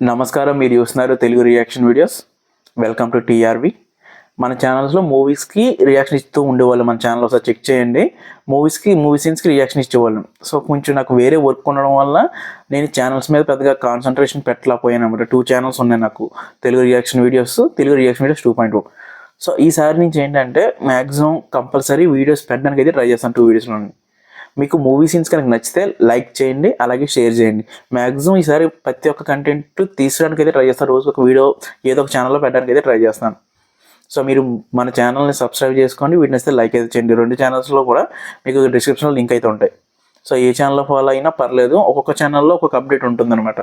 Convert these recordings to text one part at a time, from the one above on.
నమస్కారం, మీరు చూస్తున్నారు Telugu reaction videos. Welcome to TRV. మన ఛానల్స్లో మూవీస్కి రియాక్షన్ ఇస్తూ ఉండేవాళ్ళు. మన ఛానల్ ఒకసారి చెక్ చేయండి. మూవీ సీన్స్కి రియాక్షన్ ఇచ్చేవాళ్ళం. సో కొంచెం నాకు వేరే వర్క్ ఉండడం వల్ల నేను ఛానల్స్ మీద పెద్దగా కాన్సన్ట్రేషన్ పెట్టలేకపోయాను అనమాట. 2 ఛానల్స్ ఉన్నాయి నాకు, తెలుగు రియాక్షన్ వీడియోస్ 2.0. సో ఈసారి నుంచి ఏంటంటే మ్యాక్సిమం కంపల్సరీ వీడియోస్ పెట్టడానికి అయితే ట్రై చేస్తాను 2 వీడియోస్లోని. మీకు మూవీ సీన్స్ కనుక నచ్చితే లైక్ చేయండి, అలాగే షేర్ చేయండి. మ్యాక్సిమం ఈసారి ప్రతి ఒక్క కంటెంట్ తీసుకోవడానికి అయితే ట్రై చేస్తాను. రోజు ఒక వీడియో ఏదో ఒక ఛానల్లో పెట్టడానికి అయితే ట్రై చేస్తాను. సో మీరు మన ఛానల్ని సబ్స్క్రైబ్ చేసుకోండి, వీటిని వస్తే లైక్ అయితే చేయండి. 2 ఛానల్స్లో కూడా మీకు డిస్క్రిప్షన్లో లింక్ అయితే ఉంటాయి. సో ఏ ఛానల్లో ఫాలో అయినా పర్లేదు, ఒక్కొక్క ఛానల్లో ఒక్కొక్క అప్డేట్ ఉంటుందన్నమాట.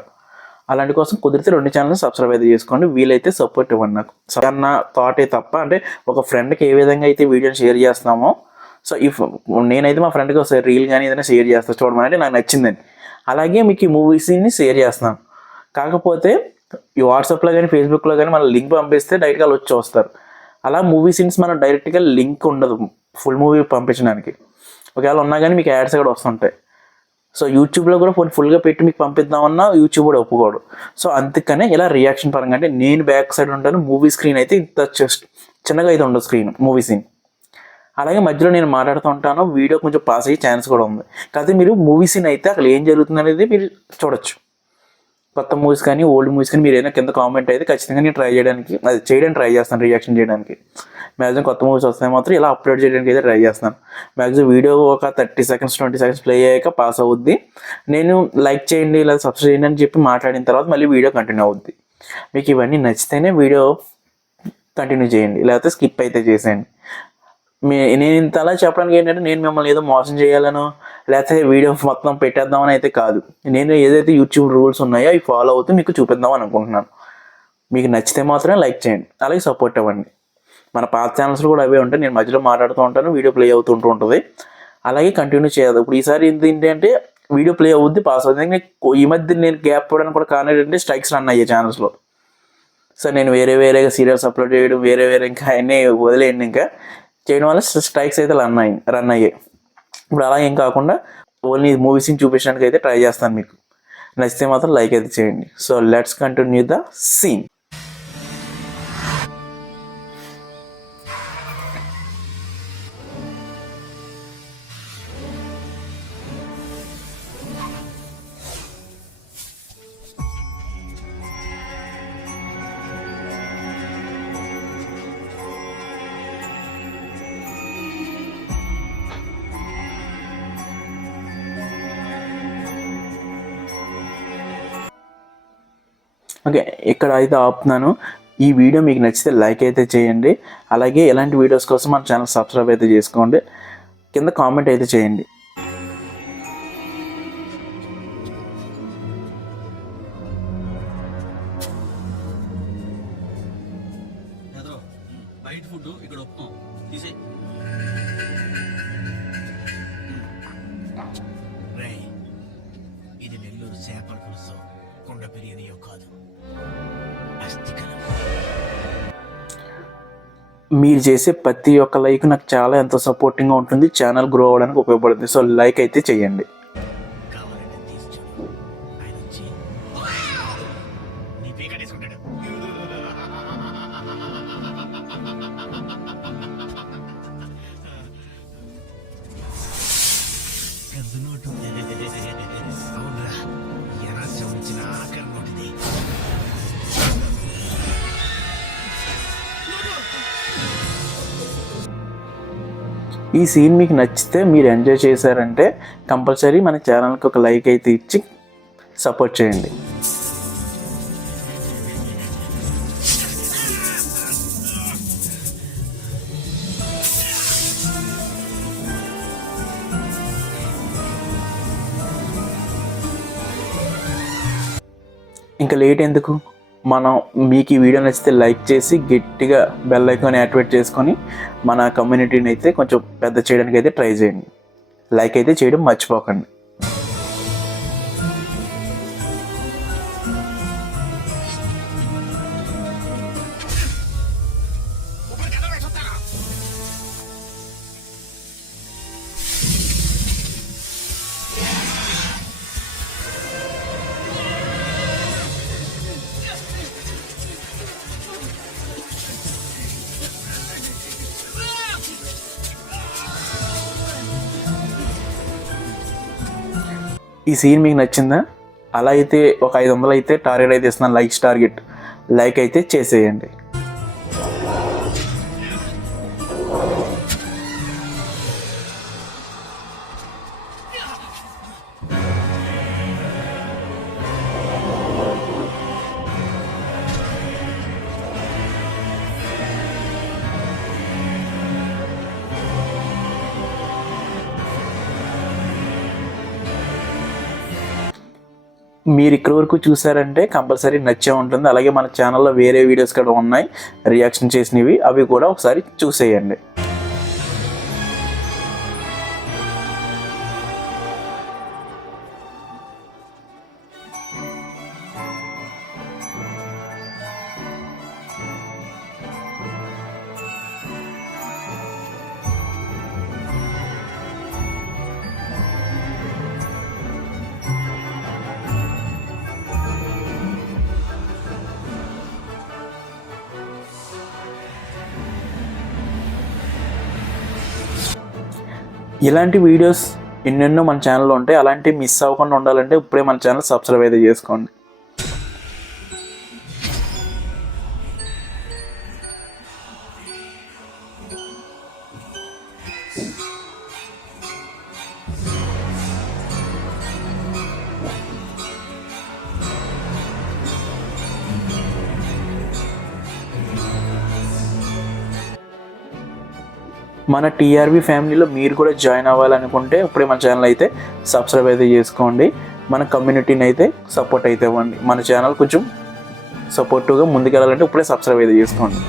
అలాంటి కోసం కుదిరితే 2 ఛానల్ని సబ్స్క్రైబ్ అయితే చేసుకోండి. వీలైతే సపోర్ట్ ఇవ్వండి నాకు. అన్న థాటే తప్ప, అంటే ఒక ఫ్రెండ్కి ఏ విధంగా అయితే వీడియోని షేర్ చేస్తామో, సో నేనైతే మా ఫ్రెండ్కి ఒకసారి రీల్ కానీ ఏదైనా షేర్ చేస్తాను చూడమని, నాకు నచ్చిందని. అలాగే మీకు ఈ మూవీస్ని షేర్ చేస్తాను. కాకపోతే ఈ వాట్సాప్లో కానీ ఫేస్బుక్లో కానీ మన లింక్ పంపిస్తే డైరెక్ట్గా వచ్చి చూస్తారు. అలా మూవీ సీన్స్ మనం డైరెక్ట్గా లింక్ ఉండదు ఫుల్ మూవీ పంపించడానికి. ఒకవేళ ఉన్నా కానీ మీకు యాడ్స్ కూడా వస్తుంటాయి. సో యూట్యూబ్లో కూడా ఫుల్గా పెట్టి మీకు పంపిద్దామన్నా యూట్యూబ్ కూడా ఒప్పుకోడు. సో అందుకనే ఇలా రియాక్షన్ పరంగా, అంటే నేను బ్యాక్ సైడ్ ఉంటాను, మూవీ స్క్రీన్ అయితే ఇంత చిన్నగా అయితే ఉండదు స్క్రీన్ మూవీ సీన్. అలాగే మధ్యలో నేను మాట్లాడుతూ ఉంటాను, వీడియో కొంచెం పాస్ అయ్యే ఛాన్స్ కూడా ఉంది. కాకపోతే మీరు మూవీ సీన్ అయితే అక్కడ ఏం జరుగుతుంది అనేది మీరు చూడొచ్చు. కొత్త మూవీస్ కానీ ఓల్డ్ మూవీస్ కానీ మీరు ఏదైనా కింద కామెంట్ అయితే ఖచ్చితంగా నేను చేయడానికి ట్రై చేస్తాను, రియాక్షన్ చేయడానికి. మ్యాక్సిమం కొత్త మూవీస్ వస్తే మాత్రం ఇలా అప్లోడ్ చేయడానికి అయితే ట్రై చేస్తాను. మ్యాక్సిమం వీడియో ఒక 30 సెకండ్స్ 20 సెకండ్స్ ప్లే అయ్యాక పాస్ అవుద్ది. నేను లైక్ చేయండి లేదా సబ్స్క్రైబ్ చేయండి అని చెప్పి మాట్లాడిన తర్వాత మళ్ళీ వీడియో కంటిన్యూ అవుద్ది. మీకు ఇవన్నీ నచ్చితేనే వీడియో కంటిన్యూ చేయండి, లేకపోతే స్కిప్ అయితే చేసేయండి. నేను ఇంత అలా చెప్పడానికి ఏంటంటే నేను మిమ్మల్ని ఏదో మోసం చేయాలను, లేకపోతే వీడియో మొత్తం పెట్టేద్దామని అయితే కాదు. నేను ఏదైతే యూట్యూబ్ రూల్స్ ఉన్నాయో అవి ఫాలో అవుతూ మీకు చూపిద్దామని అనుకుంటున్నాను. మీకు నచ్చితే మాత్రమే లైక్ చేయండి, అలాగే సపోర్ట్ ఇవ్వండి. మన పాత ఛానల్స్లో కూడా అవే ఉంటాయి, నేను మధ్యలో మాట్లాడుతూ ఉంటాను, వీడియో ప్లే అవుతుంటూ ఉంటుంది. అలాగే కంటిన్యూ చేయాలి. ఇప్పుడు ఈసారి ఏంటంటే వీడియో ప్లే అవుద్ది, పాస్ అవుతుంది. ఈ మధ్య నేను గ్యాప్ ఇవ్వడానికి కూడా కారణం ఏంటంటే స్ట్రైక్స్ రన్ అయ్యే ఛానల్స్లో. సో నేను వేరేగా సీరియల్స్ అప్లోడ్ చేయడం, వేరే ఇంకా అన్నీ వదిలేయండి. ఇంకా చేయడం వల్ల స్ట్రైక్స్ అయితే రన్ అయ్యాయి. ఇప్పుడు అలా ఏం కాకుండా ఓన్లీ మూవీ సీన్ చూపించడానికి అయితే ట్రై చేస్తాను. మీకు నచ్చితే మాత్రం లైక్ అయితే చేయండి. So let's continue the scene. Okay, ఇక్కడ అయితే ఆపుతున్నాను. ఈ వీడియో మీకు నచ్చితే లైక్ అయితే చేయండి. అలాగే ఇలాంటి వీడియోస్ కోసం మన ఛానల్ సబ్స్క్రైబ్ అయితే చేసుకోండి. కింద కామెంట్ అయితే చేయండి. ఇది నెల్లూరు చేపల పులుసు, కొండ బిర్యానీయో కాదు. మీరు చేసే ప్రతి ఒక్క లైక్ నాకు చాలా ఎంతో సపోర్టింగ్గా ఉంటుంది, ఛానల్ గ్రో అవ్వడానికి ఉపయోగపడుతుంది. సో లైక్ అయితే చేయండి. ఈ సీన్ మీకు నచ్చితే, మీరు ఎంజాయ్ చేశారంటే కంపల్సరీ మన ఛానల్కి ఒక లైక్ అయితే ఇచ్చి సపోర్ట్ చేయండి. ఇంకా లేట్ ఎందుకు, మనం మీకు ఈ వీడియో నచ్చితే లైక్ చేసి గట్టిగా బెల్ ఐకాన్ యాక్టివేట్ చేసుకొని మన కమ్యూనిటీని అయితే కొంచెం పెద్ద చేయడానికి అయితే ట్రై చేయండి. లైక్ అయితే చేయడం మర్చిపోకండి. ఈ సీన్ మీకు నచ్చిందా? అలా అయితే ఒక 500 అయితే టార్గెట్ అయితే ఇస్తున్నాను, లైక్స్ టార్గెట్. లైక్ అయితే చేసేయండి. మీరు ఇక్కడి వరకు చూసారంటే కంపల్సరీ నచ్చే ఉంటుంది. అలాగే మన ఛానల్లో వేరే వీడియోస్ కూడా ఉన్నాయి రియాక్షన్ చేసినవి, అవి కూడా ఒకసారి చూసేయండి. ఇలాంటి వీడియోస్ ఎన్నెన్నో మన ఛానల్లో ఉంటాయి. అలాంటివి మిస్ అవ్వకుండా ఉండాలంటే ఇప్పుడే మన ఛానల్ సబ్స్క్రైబ్ అయితే చేసుకోండి. మన టీఆర్బీ ఫ్యామిలీలో మీరు కూడా జాయిన్ అవ్వాలనుకుంటే ఇప్పుడే మన ఛానల్ అయితే సబ్స్క్రైబ్ అయితే చేసుకోండి. మన కమ్యూనిటీని అయితే సపోర్ట్ అయితే ఇవ్వండి. మన ఛానల్ కొంచెం సపోర్టివ్గా ముందుకెళ్ళాలంటే ఇప్పుడే సబ్స్క్రైబ్ అయితే చేసుకోండి.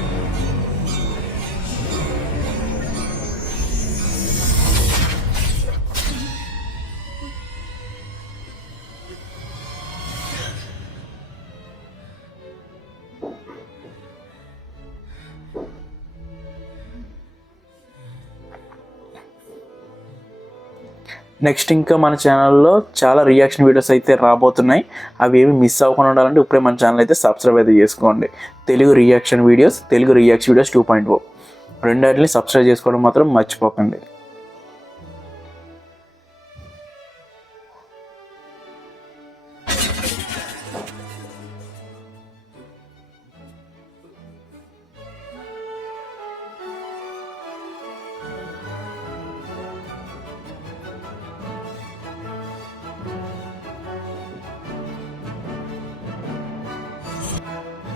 నెక్స్ట్ ఇంకా మన ఛానల్లో చాలా రియాక్షన్ వీడియోస్ అయితే రాబోతున్నాయి. అవి ఏమి మిస్ అవ్వకుండా ఉండాలంటే ఇప్పుడే మన ఛానల్ అయితే సబ్స్క్రైబ్ అయితే చేసుకోండి. తెలుగు రియాక్షన్ వీడియోస్ 2.0 రెండాటిని సబ్స్క్రైబ్ చేసుకోవడం మాత్రం మర్చిపోకండి.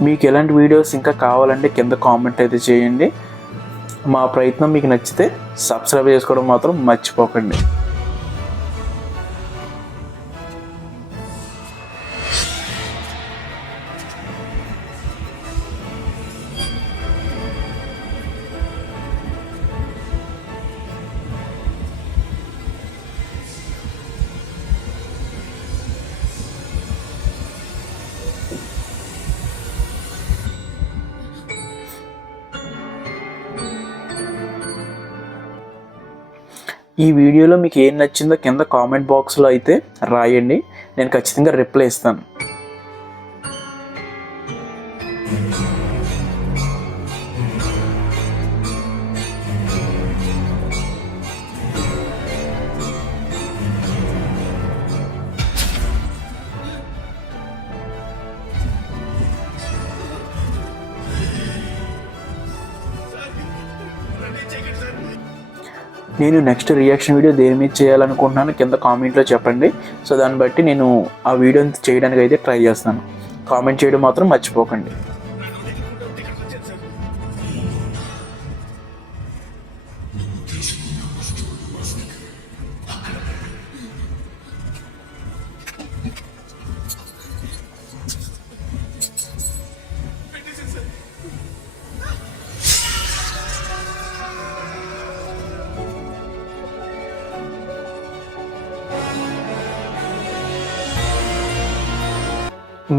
మీకు ఎలాంటి వీడియోస్ ఇంకా కావాలంటే కింద కామెంట్ అయితే చేయండి. మా ప్రయత్నం మీకు నచ్చితే సబ్స్క్రైబ్ చేసుకోవడం మాత్రం మర్చిపోకండి. ఈ వీడియోలో మీకు ఏం నచ్చిందో కింద కామెంట్ బాక్స్లో అయితే రాయండి, నేను ఖచ్చితంగా రిప్లై ఇస్తాను. నేను నెక్స్ట్ రియాక్షన్ వీడియో దేని మీద చేయాలనుకుంటున్నాను కింద కామెంట్లో చెప్పండి. సో దాన్ని బట్టి నేను ఆ వీడియోని చేయడానికి అయితే ట్రై చేస్తాను. కామెంట్ చేయడం మాత్రం మర్చిపోకండి.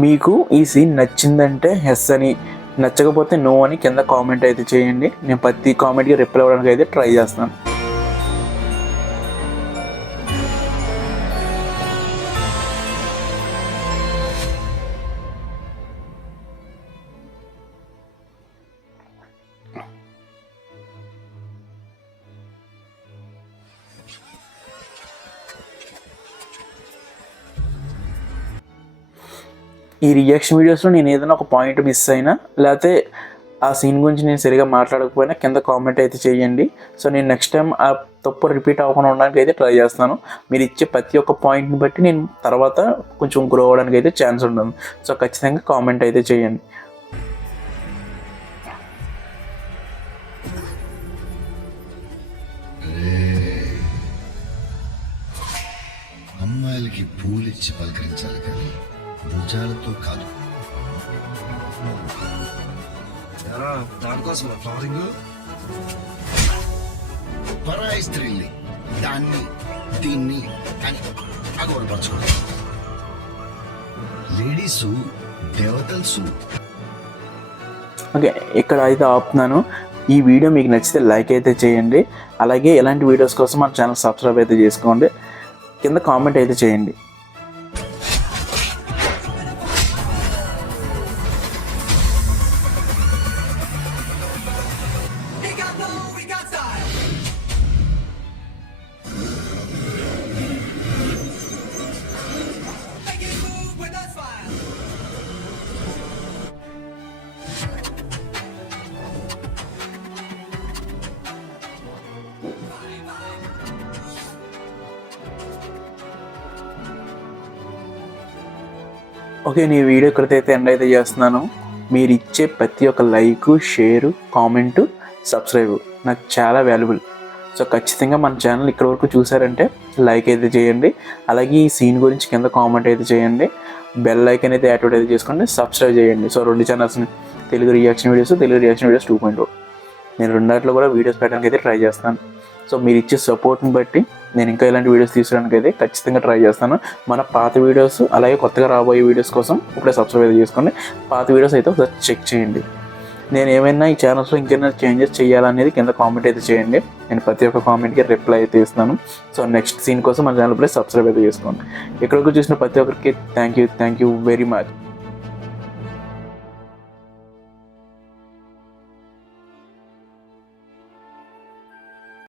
మీకు ఈ సీన్ నచ్చిందంటే ఎస్ అని, నచ్చకపోతే నో అని కింద కామెంట్ అయితే చేయండి. నేను ప్రతి కామెంట్కి రిప్లై అవ్వడానికి అయితే ట్రై చేస్తాను. ఈ రియాక్షన్ వీడియోస్లో నేను ఏదైనా ఒక పాయింట్ మిస్ అయినా లేకపోతే ఆ సీన్ గురించి నేను సరిగా మాట్లాడకపోయినా కింద కామెంట్ అయితే చేయండి. సో నేను నెక్స్ట్ టైం ఆ తప్పు రిపీట్ అవ్వకుండా ఉండడానికి అయితే ట్రై చేస్తాను. మీరు ఇచ్చే ప్రతి ఒక్క పాయింట్ని బట్టి నేను తర్వాత కొంచెం గ్రో అవ్వడానికి అయితే ఛాన్స్ ఉంటుంది. సో ఖచ్చితంగా కామెంట్ అయితే చేయండి. అమ్మాయిలకి పూలిచ్చి పలకరించాలి కానీ భుజాలతో కాదు. దానికోసం ఫ్లవరింగ్ పరాయి స్త్రీల్ని దాన్ని దీన్ని అని అగౌరపరచుకోవాలి. లేడీసు దేవతలు. ఓకే, ఇక్కడ అయితే ఆపుతున్నాను. ఈ వీడియో మీకు నచ్చితే లైక్ అయితే చేయండి. అలాగే ఇలాంటి వీడియోస్ కోసం మన ఛానల్ సబ్స్క్రైబ్ అయితే చేసుకోండి. కింద కామెంట్ అయితే చేయండి. ఓకే, నీ వీడియో ఇక్కడైతే ఎండ్ అయితే చేస్తున్నాను. మీరు ఇచ్చే ప్రతి ఒక్క లైకు, షేరు, కామెంటు, సబ్స్క్రైబ్ నాకు చాలా వాల్యుబుల్. సో ఖచ్చితంగా మన ఛానల్ ఇక్కడ వరకు చూసారంటే లైక్ అయితే చేయండి. అలాగే ఈ సీన్ గురించి కింద కామెంట్ అయితే చేయండి. బెల్ ఐకాన్ అయితే యాక్టివేట్ అయితే చేసుకోండి. సబ్స్క్రైబ్ చేయండి. సో 2 ఛానల్స్ని, తెలుగు రియాక్షన్ వీడియోస్ 2.0. నేను రెండాట్లో కూడా వీడియోస్ పెట్టడానికి అయితే ట్రై చేస్తాను. సో మీరు ఇచ్చే సపోర్ట్ని బట్టి నేను ఇంకా ఇలాంటి వీడియోస్ తీసుకోవడానికి అయితే ఖచ్చితంగా ట్రై చేస్తాను. మన పాత వీడియోస్ అలాగే కొత్తగా రాబోయే వీడియోస్ కోసం ఇప్పుడే సబ్స్క్రైబ్ అయితే చేసుకోండి. పాత వీడియోస్ అయితే ఒకసారి చెక్ చేయండి. నేను ఏమైనా ఈ ఛానల్స్లో ఇంకేమైనా చేంజెస్ చేయాలనేది కింద కామెంట్ అయితే చేయండి. నేను ప్రతి ఒక్క కామెంట్కి రిప్లై అయితే ఇస్తాను. సో నెక్స్ట్ సీన్ కోసం మన ఛానల్ ఇప్పుడే సబ్స్క్రైబ్ అయితే చేసుకోండి. ఇక్కడికి చూసిన ప్రతి ఒక్కరికి థ్యాంక్ యూ వెరీ మచ్.